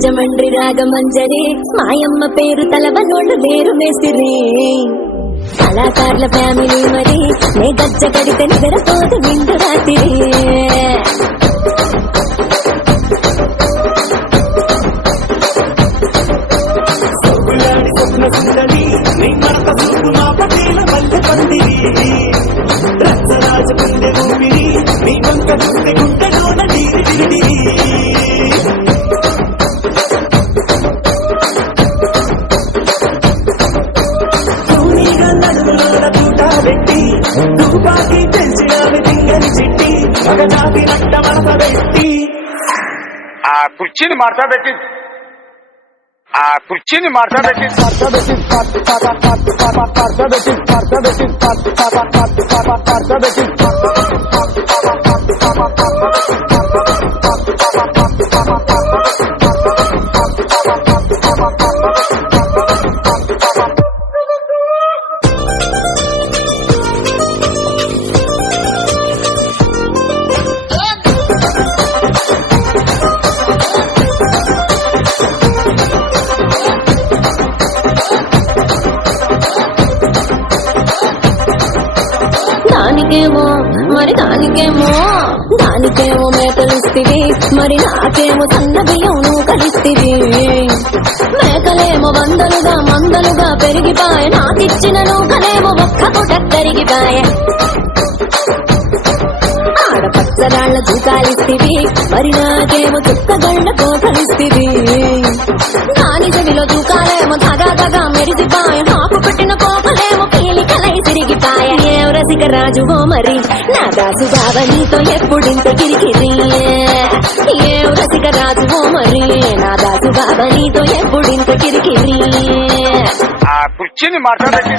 రాజమండ్రి రాగమంజరి మాయమ్మ పేరు తలవనోళ్ళు వేరు మేసిరి కళాకారుల ఫ్యామిలీ మరి నే గజ్జ కడితే నిద్రపోదు నిండు రాత్రి ఆ కుర్చీని మార్చబెట్టి దానికేమో మేకలిస్తివి మరి నాకేమో సన్న బియ్యం నువ్వు కలిస్తివి మేకలేమో మందలుగా పెరిగిపాయ నాకిచ్చిన నూకలేమో ఒక్క పూట కరిగిపాయ ఆడపచ్చరాళ్ల జూకాలిస్తివి మరి నాకేమో చుక్కగళ్ళ కోకలిస్తివి దాని చెవిలో జూకాలేమో తగా మెరిసిపాయ నాకు పెట్టిన కోకలేమో పీలికలై తిరిగిపాయ ఏం రసిక రాజువో మరి నా దాసు బావ నీతో ఎప్పుడింత కిరికిరి ఏం రసిక రాజువో మరి నా దాసు బావ నీతో ఎప్పుడింత కిరికిరి ఆ కుర్చీని మార్చబెట్టి